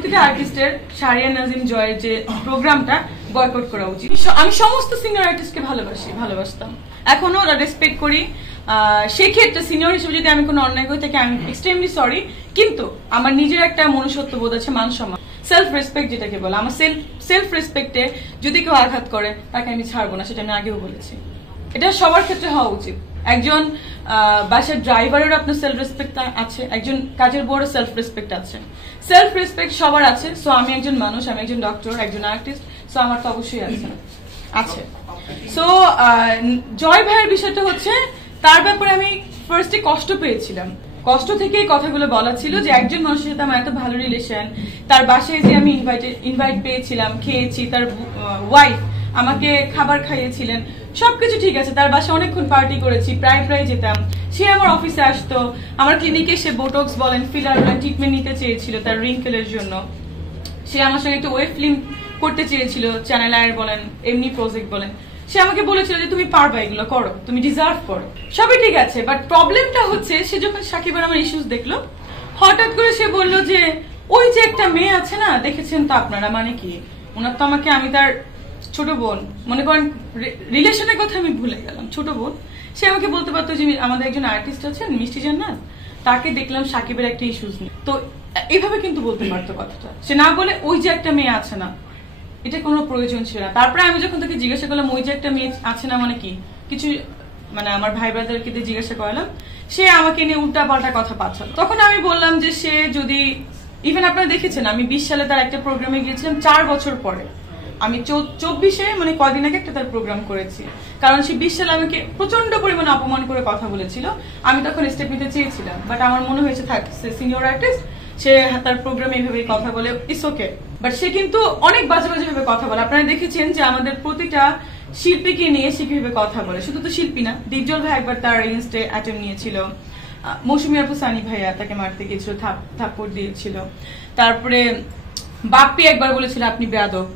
প্রতিটা আর্টিস্টের শাহরিয়ার নাজিম জয়ের যে প্রোগ্রামটা বয়কট করা উচিত। আমি সমস্ত সিনিয়র আর্টিস্টকে ভালোবাসতাম, এখনো রেসপেক্ট করি। সেক্ষেত্রে সিনিয়র হিসেবে যদি আমি কোনো অন্যায় করি তাকে আমি এক্সট্রিমলি সরি, কিন্তু আমার নিজের একটা মনুষ্যত্ব বোধ আছে, মান সম্মান, সেলফ রেসপেক্ট যেটাকে বলে। আমার সেলফ রেসপেক্টে যদি কেউ আঘাত করে তাকে আমি ছাড়বো না, সেটা আমি আগেও বলেছি। এটা সবার ক্ষেত্রে হওয়া উচিত। একজন বাসার ড্রাইভারের আপনার সেলফ রেসপেক্ট আছে, একজন কাজের বড় সেলফ রেসপেক্ট আছে, সেলফ রেসপেক্ট সবার আছে। সো আমি একজন মানুষ, আমি একজন ডক্টর, একজন আর্টিস্ট, সো আমার তো অবশ্যই আছে। সো জয় ভাইয়ের বিষয়টা হচ্ছে, তার ব্যাপারে আমি ফার্স্টে কষ্ট পেয়েছিলাম। কষ্ট থেকে কথাগুলো বলা ছিল যে একজন মানুষের সাথে আমার এত ভালো রিলেশন, তার বাসায় যে আমি ইনভাইট পেয়েছিলাম, খেয়েছি, তার ওয়াইফ আমাকে খাবার খাইয়েছিলেন, সবকিছু ঠিক আছে। তার বাসায় অনেকক্ষণ পার্টি করেছি, প্রায় যেতাম। সে আমার অফিসে আসতো, আমার ক্লিনিকে সে বোটক্স বলেন, ফিলার বলেন ট্রিটমেন্ট নিতে চেয়েছিল তার রিঙ্কেলের জন্য। সে আমার সঙ্গে একটা ওয়েব ফিল্ম করতে চেয়েছিল, চ্যানেল আয়ের বলেন, এমনি প্রজেক্ট বলেন। সে আমাকে বলেছিল যে তুমি পারবা, এগুলো করো, তুমি ডিজার্ভ করো, সবই ঠিক আছে। বাট প্রবলেমটা হচ্ছে, সে যখন সাকিবের আমার ইস্যুস দেখলো, হঠাৎ করে সে বললো যে ওই যে একটা মেয়ে আছে না, দেখেছেন তো আপনারা, মানে কি ওনার তো আমাকে, আমি তার ছোট বোন, মনে করেন রিলেশনের কথা আমি ভুলে গেলাম, ছোট বোন। সে আমাকে বলতে পারতো যে আমাদের একজন আর্টিস্ট আছেন মিষ্টি জান্নাত, তাকে দেখলাম সাকিবের একটা ইস্যুস নেই, তো এইভাবে কিন্তু বলতে পারতো কথাটা। সে না বলে ওই যে একটা মেয়ে আছে না, এটা কোনো প্রয়োজন ছিল না। তারপরে আমি যখন তাকে জিজ্ঞাসা করলাম ওই যে একটা মেয়ে আছে না মানে কি, কিছু মানে আমার ভাই ব্রাদারকে জিজ্ঞাসা করলাম, সে আমাকে নিয়ে উল্টা পাল্টা কথা পাঠালো। তখন আমি বললাম যে সে যদি, ইভেন আপনারা দেখেছেন আমি 20 সালে তার একটা প্রোগ্রামে গিয়েছিলাম, 4 বছর পরে। আমি 24-এ মানে কয়দিন আগে একটা তার প্রোগ্রাম করেছি, কারণ সে 20 সালে আমাকে প্রচন্ড পরিমাণে অপমান করে কথা বলেছিল। আমি তখন স্টেপ নিতে চেয়েছিলাম, বাট আমার মনে হয়েছে থাক, সে সিনিয়র আর্টিস্ট, সে তার প্রোগ্রামে এইভাবে কথা বলে, ইটস ওকে। বাট সে কিন্তু অনেক বাজে ভাবে কথা বলে। আপনারা দেখেছেন যে আমাদের প্রতিটা শিল্পীকে নিয়ে সে কিভাবে কথা বলে। শুধু তো শিল্পী না, ডিপজল ভাই একবার তার এগেইনস্টে অ্যাটেম্প নিয়েছিল, মৌসুমী আপু সানি ভাইয়া তাকে মারতে গিয়েছিল, থাপ্পড় দিয়েছিল। তারপরে বাপ্পি একবার বলেছিল আপনি বেয়াদব।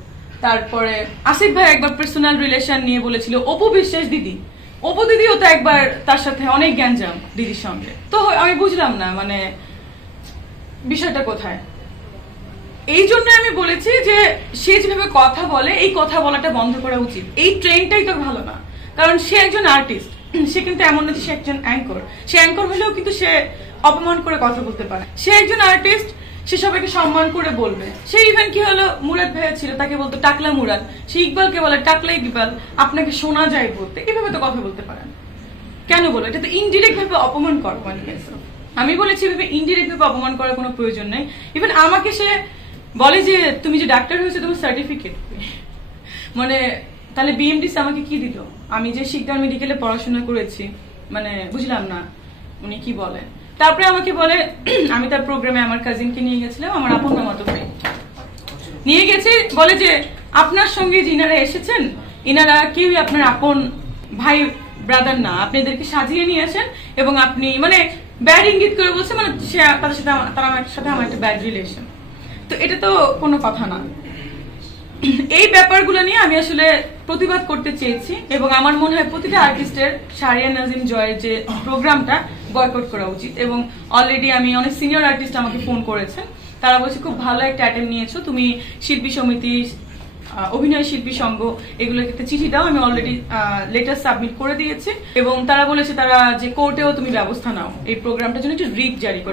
তারপরে আসিফ ভাই একবার পার্সোনাল রিলেশন নিয়ে বলেছিল। অপু বিশ্বাস দিদি, অপু দিদিও তো একবার তার সাথে অনেক গ্যাঞ্জাম দিদির সঙ্গে। তো আমি বুঝলাম না মানে বিষয়টা কোথায়। এই জন্য আমি বলেছি যে সে যেভাবে কথা বলে, এই কথা বলাটা বন্ধ করা উচিত। এই ট্রেনটাই তো ভালো না, কারণ সে একজন আর্টিস্ট, সে কিন্তু এমন না যে সে একজন অ্যাঙ্কর। সে অ্যাঙ্কর হলেও কিন্তু সে অপমান করে কথা বলতে পারে। সে একজন আর্টিস্ট, সে সবাইকে সম্মান করে বলবে। সে ইভেন কি হলো, মুরাদ ভাইয়া ছিল, তাকে বলতো টাকলা মুরাদ। সে ইকবালকে বলে টাকলা ইকবাল, আপনাকে শোনা যায় বলতে। এভাবে তো কথা বলতে পারেন, কেন বলো? এটা তো ইনডিরেক্ট ভাবে অপমান করা। আমি বলেছি এভাবে ইনডিরেক্ট ভাবে অপমান করার কোনো প্রয়োজন নেই। ইভেন আমাকে সে বলে যে তুমি যে ডাক্তার হয়েছে তোমার সার্টিফিকেট, মানে তাহলে বিএমডিসি আমাকে কি দিল? আমি যে শিকদার মেডিকেলে পড়াশোনা করেছি, মানে বুঝলাম না উনি কি বলে। তারপরে আমাকে বলে, আমি তার প্রোগ্রামে আমার কাজিনকে নিয়ে গেছিলাম, আমার আপন মামাতো ভাই নিয়ে গেছে, বলে যে আপনার সঙ্গে যিনারা এসেছেন ইনারা কেউই আপনার আপন ভাই ব্রাদার না, আপনি এদেরকে সাজিয়ে নিয়ে আসেন, এবং আপনি মানে ব্যাড ইঙ্গিত করে বলছে, মানে তাদের সাথে তার সাথে আমার একটা ব্যাড রিলেশন। তো এটা তো কোনো কথা না। এই ব্যাপারগুলো নিয়ে আমি আসলে প্রতিবাদ করতে চেয়েছি, এবং আমার মনে হয় প্রতিটা আর্টিস্টের শাহরিয়ার নাজিম জয়ের যে প্রোগ্রামটা বয়কট করা উচিত। এবং অলরেডি আমি অনেক সিনিয়র আর্টিস্ট আমাকে ফোন করেছেন, তারা বলছে খুব ভালো একটা অ্যাটেম্প নিয়েছো তুমি, শিল্পী সমিতি, অভিনয় শিল্পী সংঘ, এগুলোর ক্ষেত্রে চিঠি দাও। আমি অলরেডি লেটার সাবমিট করে দিয়েছি, এবং তারা বলেছে তারা যে কোর্টেও তুমি ব্যবস্থা নাও, এই প্রোগ্রামটার জন্য একটু রিট জারি করো।